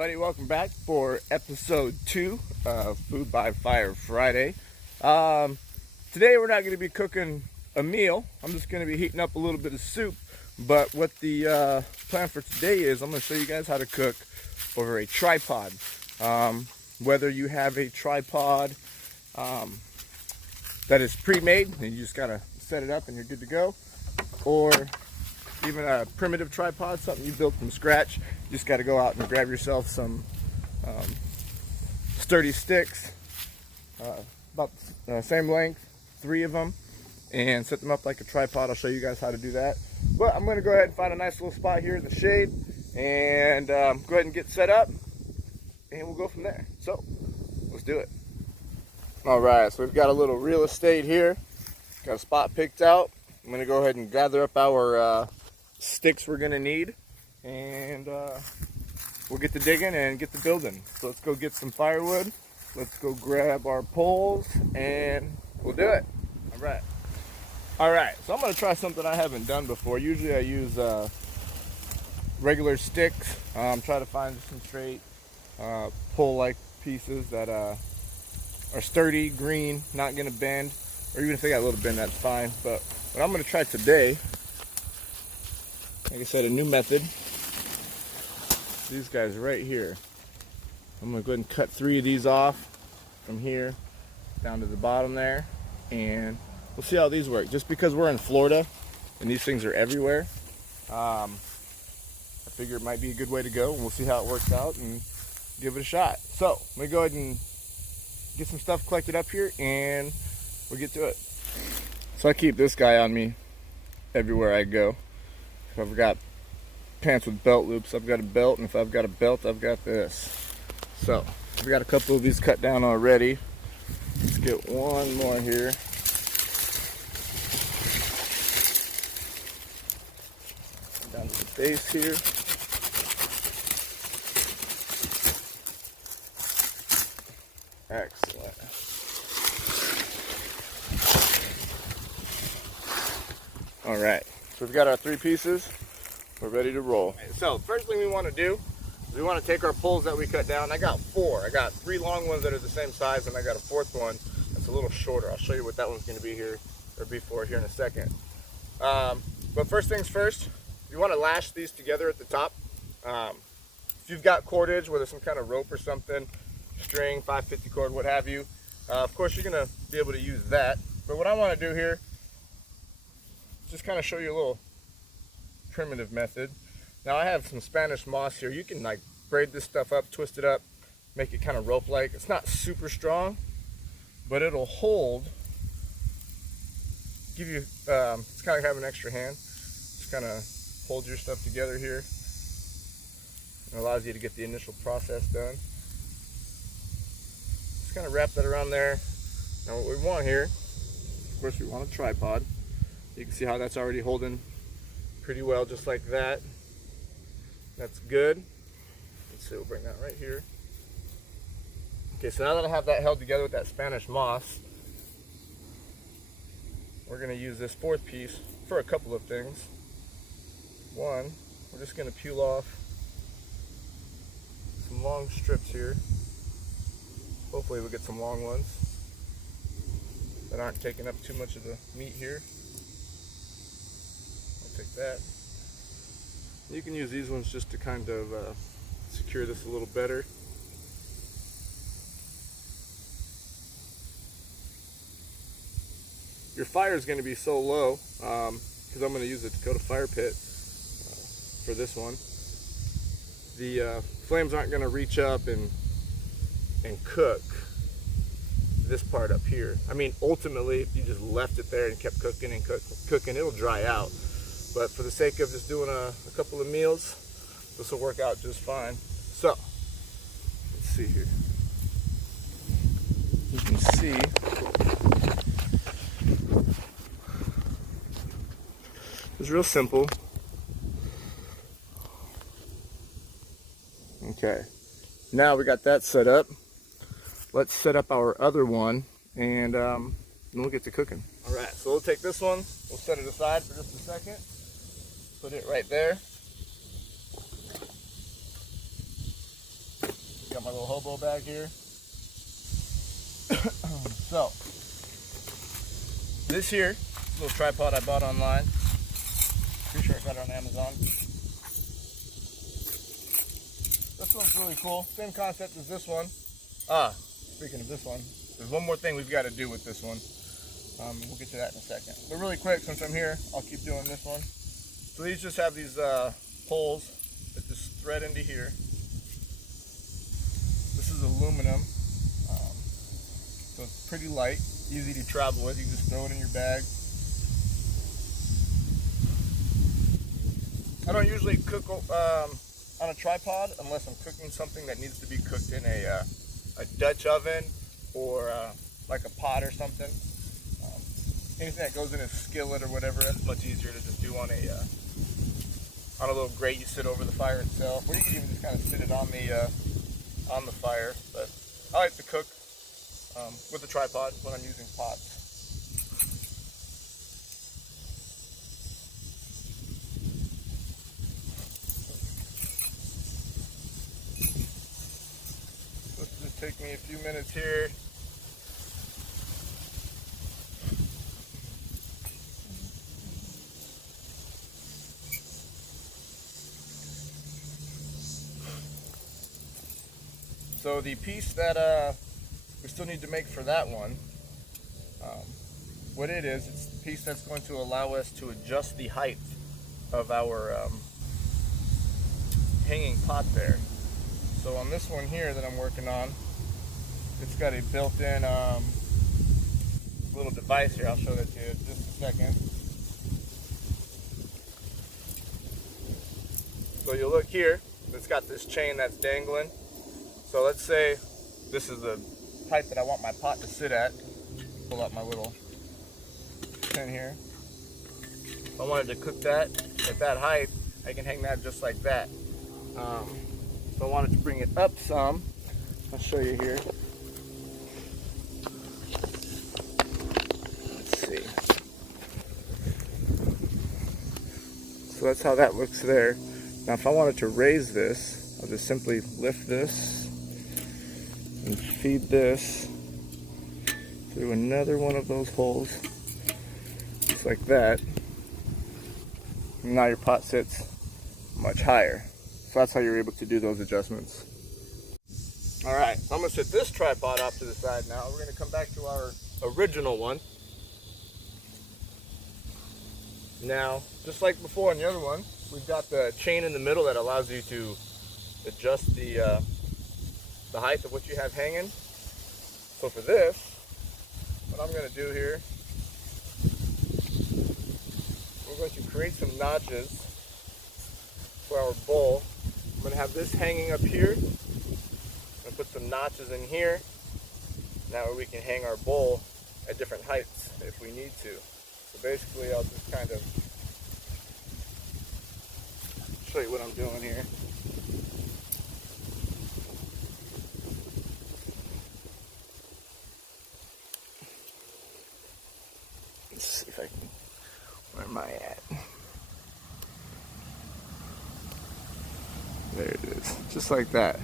everybody, welcome back for episode 2 of Food by Fire Friday. Today we're not going to be cooking a meal. I'm just going to be heating up a little bit of soup. But what the plan for today is, I'm going to show you guys how to cook over a tripod. Whether you have a tripod that is pre-made and you just got to set it up and you're good to go, or even a primitive tripod, something you built from scratch, you just got to go out and grab yourself some sturdy sticks, about the same length, 3 of them, and set them up like a tripod. I'll show you guys how to do that. But I'm going to go ahead and find a nice little spot here in the shade and go ahead and get set up, and we'll go from there. So let's do it. Alright, so we've got a little real estate here, got a spot picked out. I'm going to go ahead and gather up our sticks we're going to need, and we'll get to digging and get to building. So let's go get some firewood, let's go grab our poles, and we'll do it. Alright, so I'm going to try something I haven't done before. Usually I use regular sticks. Try to find some straight pole-like pieces that are sturdy, green, not going to bend, or even if they got a little bend, that's fine. But what I'm going to try today, like I said, a new method. These guys right here. I'm going to go ahead and cut 3 of these off from here down to the bottom there, and we'll see how these work. Just because we're in Florida and these things are everywhere, I figure it might be a good way to go, and we'll see how it works out and give it a shot. So let me go ahead and get some stuff collected up here and we'll get to it. So I keep this guy on me everywhere I go. If I've got pants with belt loops, I've got a belt, and if I've got a belt, I've got this. So we've got a couple of these cut down already. Let's get one more here. Down to the base here. Excellent. All right, so we've got our 3 pieces. We're ready to roll. So first thing we want to do is we want to take our poles that we cut down. I got 4. I got 3 long ones that are the same size, and I got a 4th one that's a little shorter. I'll show you what that one's going to be here, or be for here in a second. But first things first, you want to lash these together at the top. If you've got cordage, whether some kind of rope or something, string, 550 cord, what have you, of course you're going to be able to use that. But what I want to do here, just kind of show you a little primitive method. Now I have some Spanish moss here. You can like braid this stuff up, twist it up, make it kind of rope-like. It's not super strong, but it'll hold. Give you, it's kind of like having an extra hand. Just kind of hold your stuff together here. It allows you to get the initial process done. Just kind of wrap that around there. Now what we want here, of course we want a tripod. You can see how that's already holding pretty well, just like that. That's good. Let's see, we'll bring that right here. Okay, so now that I have that held together with that Spanish moss, we're going to use this 4th piece for a couple of things. One, we're just going to peel off some long strips here. Hopefully we'll get some long ones that aren't taking up too much of the meat here. Take that. You can use these ones just to kind of secure this a little better. Your fire is going to be so low because I'm going to use a Dakota fire pit for this one. The flames aren't going to reach up and cook this part up here. I mean, ultimately, if you just left it there and kept cooking and cooking, it'll dry out. But for the sake of just doing a couple of meals, this will work out just fine. So, let's see here. You can see it's real simple. Okay, now we got that set up. Let's set up our other one, and then we'll get to cooking. All right, so we'll take this one, we'll set it aside for just a second. Put it right there. Got my little hobo bag here. So, this here, little tripod I bought online. Pretty sure I got it on Amazon. This one's really cool. Same concept as this one. Speaking of this one, there's one more thing we've got to do with this one. We'll get to that in a second. But really quick, since I'm here, I'll keep doing this one. So these just have these holes that just thread into here. This is aluminum, so it's pretty light, easy to travel with. You can just throw it in your bag. I don't usually cook on a tripod unless I'm cooking something that needs to be cooked in a Dutch oven or like a pot or something. Anything that goes in a skillet or whatever, that's much easier to just do on a little grate you sit over the fire itself, or you can even just kind of sit it on the fire. But I like to cook with a tripod when I'm using pots. This will just take me a few minutes here. So the piece that we still need to make for that one, what it is, it's the piece that's going to allow us to adjust the height of our hanging pot there. So on this one here that I'm working on, it's got a built-in little device here. I'll show that to you in just a second. So you look here, it's got this chain that's dangling. So let's say this is the height that I want my pot to sit at. Pull out my little pin here. If I wanted to cook that at that height, I can hang that just like that. If I wanted to bring it up some, I'll show you here. Let's see. So that's how that looks there. Now if I wanted to raise this, I'll just simply lift this and feed this through another one of those holes, just like that. And now your pot sits much higher. So that's how you're able to do those adjustments. Alright, so I'm going to set this tripod off to the side now. We're going to come back to our original one. Now, just like before on the other one, we've got the chain in the middle that allows you to adjust the height of what you have hanging. So for this, what I'm going to do here, we're going to create some notches for our bowl. I'm going to have this hanging up here. I'm going to put some notches in here. Now we can hang our bowl at different heights if we need to. So basically I'll just kind of show you what I'm doing here. Let's see if I can, where am I at? There it is, just like that.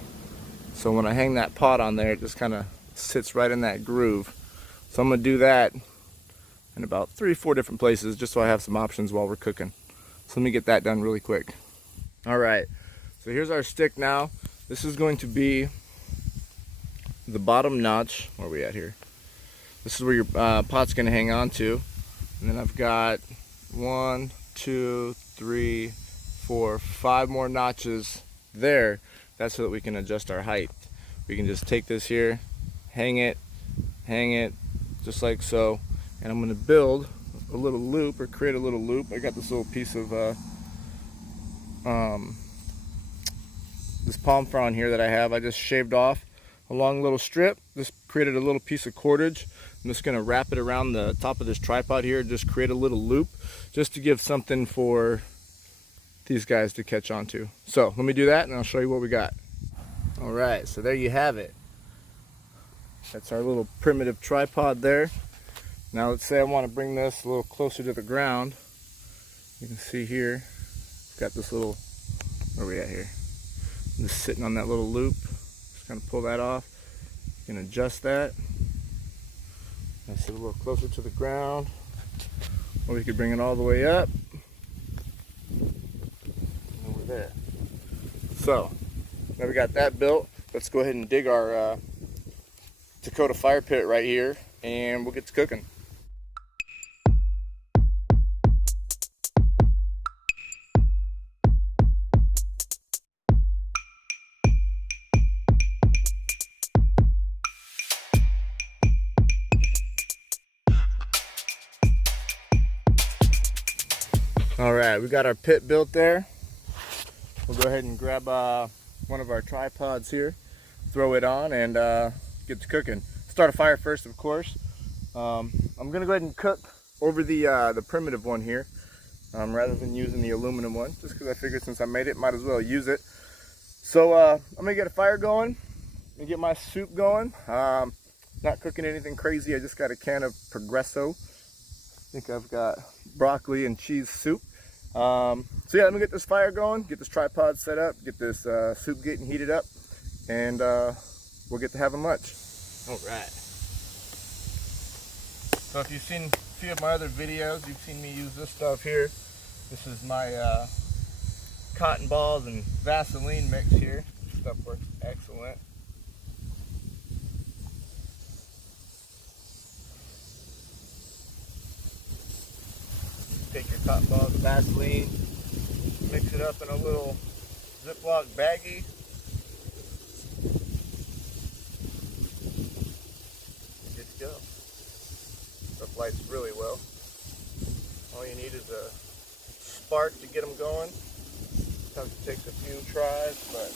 So when I hang that pot on there, it just kind of sits right in that groove. So I'm going to do that in about 3-4 different places just so I have some options while we're cooking. So let me get that done really quick. Alright, so here's our stick now. This is going to be the bottom notch. Where are we at here? This is where your pot's going to hang on to. And then I've got 1, 2, 3, 4, 5 more notches there. That's so that we can adjust our height. We can just take this here, hang it, just like so. And I'm going to build a little loop, or create a little loop. I got this little piece of this palm frond here that I have. I just shaved off a long little strip. Just created a little piece of cordage. I'm just going to wrap it around the top of this tripod here. Just create a little loop, just to give something for these guys to catch on to. So let me do that and I'll show you what we got. Alright, so there you have it. That's our little primitive tripod there. Now let's say I want to bring this a little closer to the ground. You can see here, got this little, where are we at here? Just sitting on that little loop. Just kind of pull that off. You can adjust that. And sit a little closer to the ground. Or we could bring it all the way up. Over there. So, now we got that built. Let's go ahead and dig our Dakota fire pit right here, and we'll get to cooking. All right, we got our pit built there. We'll go ahead and grab one of our tripods here, throw it on, and get to cooking. Start a fire first, of course. I'm gonna go ahead and cook over the primitive one here, rather than using the aluminum one, just because I figured since I made it, might as well use it. So I'm gonna get a fire going and get my soup going. Not cooking anything crazy. I just got a can of Progresso. I think I've got broccoli and cheese soup. So yeah, let me get this fire going, get this tripod set up, get this soup getting heated up, and we'll get to having lunch. All right. So if you've seen a few of my other videos, you've seen me use this stuff here. This is my cotton balls and Vaseline mix here. This stuff works excellent. Take your cotton balls of Vaseline, mix it up in a little Ziploc baggie. Good to go. Stuff lights really well. All you need is a spark to get them going. Sometimes it takes a few tries, but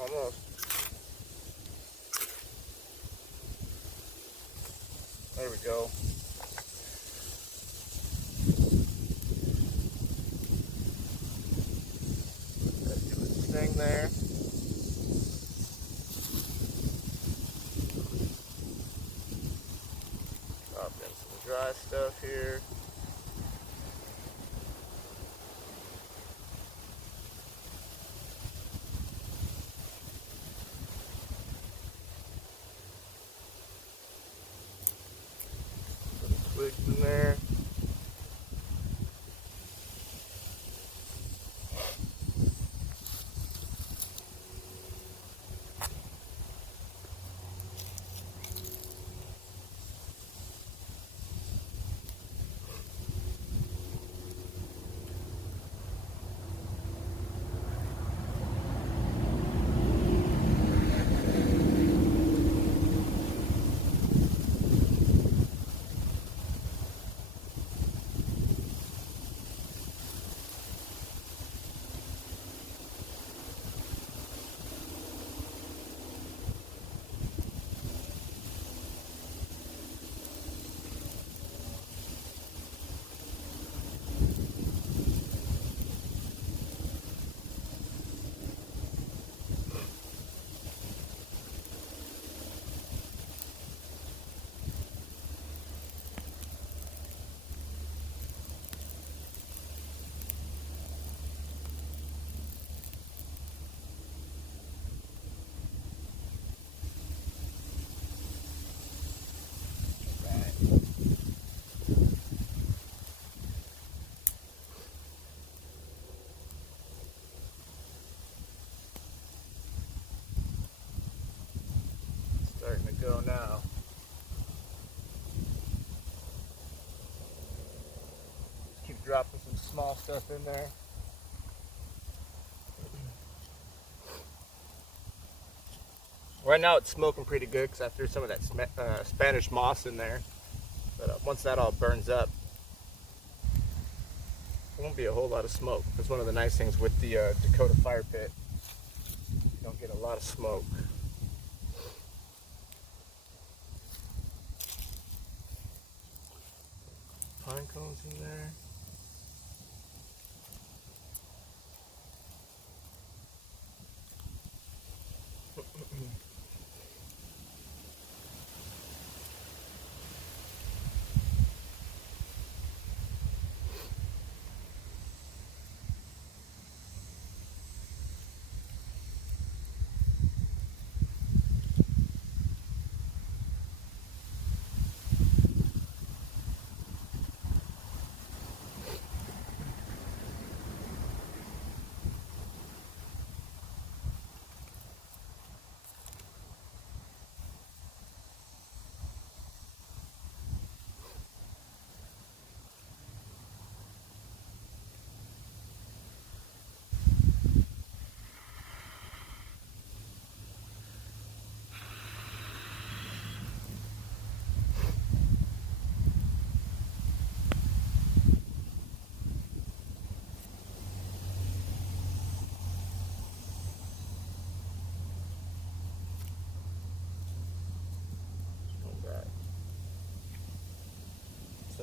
almost. There we go. Let's do its thing there. Drop in some dry stuff here. Twigs in there. Starting to go now. Just keep dropping some small stuff in there. Right now it's smoking pretty good because I threw some of that Spanish moss in there. But once that all burns up, there won't be a whole lot of smoke. That's one of the nice things with the Dakota fire pit. You don't get a lot of smoke. Pine cones in there.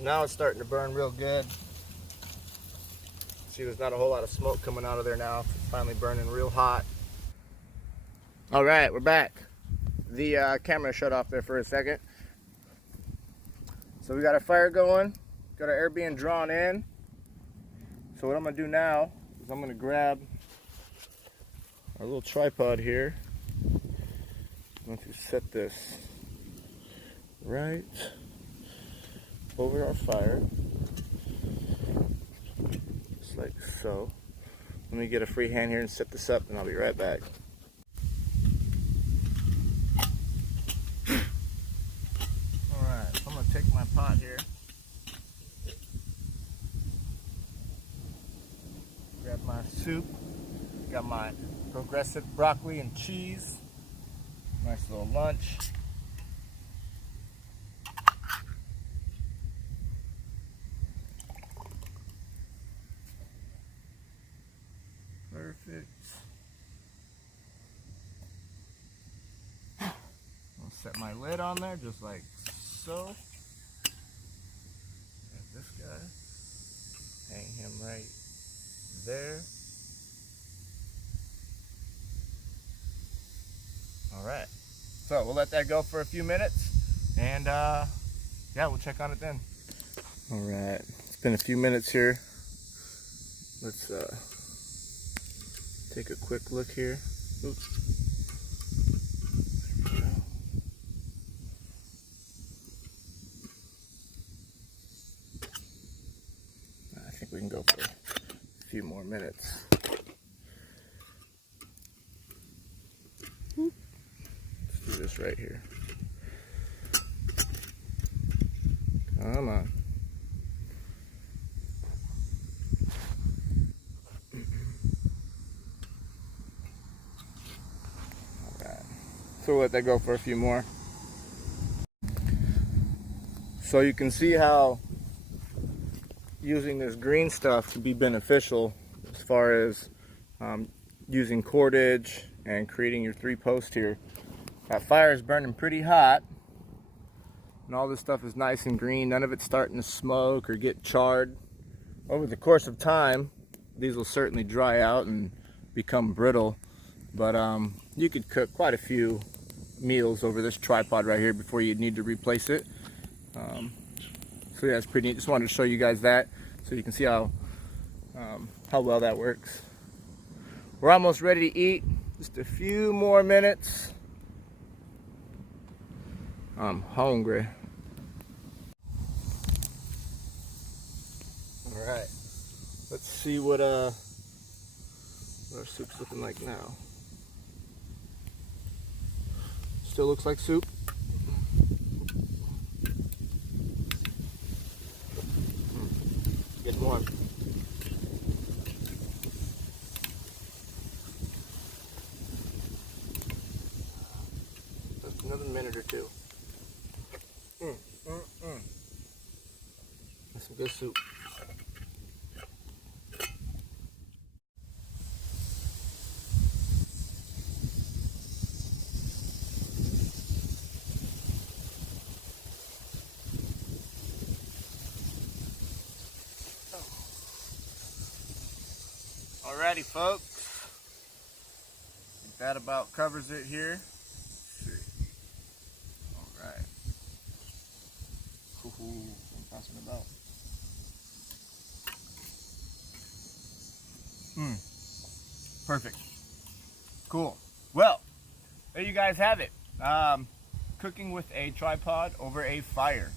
now it's starting to burn real good. See, there's not a whole lot of smoke coming out of there now. It's finally burning real hot. All right, we're back. The camera shut off there for a second. So we got our fire going, got our air being drawn in. So what I'm gonna do now is I'm gonna grab our little tripod here. I'm going to set this right over our fire. Like so. Let me get a free hand here and set this up, and I'll be right back. Alright, so I'm going to take my pot here, grab my soup, got my progressive broccoli and cheese, nice little lunch. Perfect. I'll set my lid on there just like so. And this guy, hang him right there. All right. So we'll let that go for a few minutes, and yeah, we'll check on it then. All right. It's been a few minutes here. Let's take a quick look here. Oops. I think we can go for a few more minutes. Let's do this right here. Come on. So we'll let that go for a few more. So you can see how using this green stuff can be beneficial as far as using cordage and creating your 3-post here. That fire is burning pretty hot, and all this stuff is nice and green. None of it's starting to smoke or get charred. Over the course of time, these will certainly dry out and become brittle, but you could cook quite a few meals over this tripod right here before you need to replace it. So yeah, it's pretty neat. Just wanted to show you guys that so you can see how well that works. We're almost ready to eat. Just a few more minutes. I'm hungry. All right, let's see what our soup's looking like now. Still looks like soup. Get warm. Just another minute or two. That's some good soup. Alrighty, folks. I think that about covers it here. Let's see. Alright. I'm passing about. Perfect. Cool. Well, there you guys have it. Cooking with a tripod over a fire.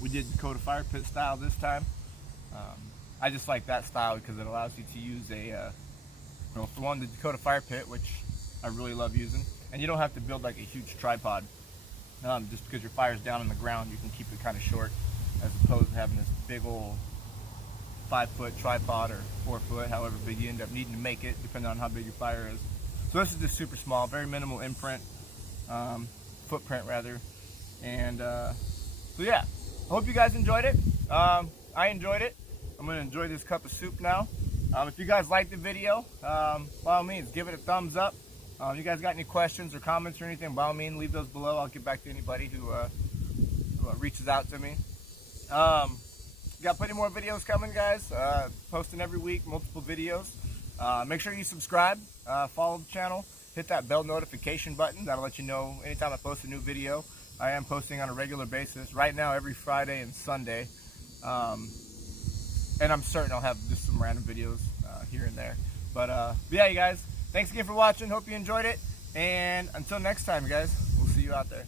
We did Dakota fire pit style this time. I just like that style because it allows you to use for one, the Dakota fire pit, which I really love using, and you don't have to build like a huge tripod. Just because your fire's down on the ground, you can keep it kind of short, as opposed to having this big old 5-foot tripod or 4-foot, however big you end up needing to make it, depending on how big your fire is. So this is just super small, very minimal footprint rather. And so yeah, I hope you guys enjoyed it. I enjoyed it. I'm gonna enjoy this cup of soup now. If you guys liked the video, by all means, give it a thumbs up. If you guys got any questions or comments or anything, by all means, leave those below. I'll get back to anybody who reaches out to me. Got plenty more videos coming, guys. Posting every week, multiple videos. Make sure you subscribe, follow the channel, hit that bell notification button. That'll let you know anytime I post a new video. I am posting on a regular basis. Right now, every Friday and Sunday. And I'm certain I'll have just some random videos here and there. But yeah, you guys, thanks again for watching. Hope you enjoyed it. And until next time, guys, we'll see you out there.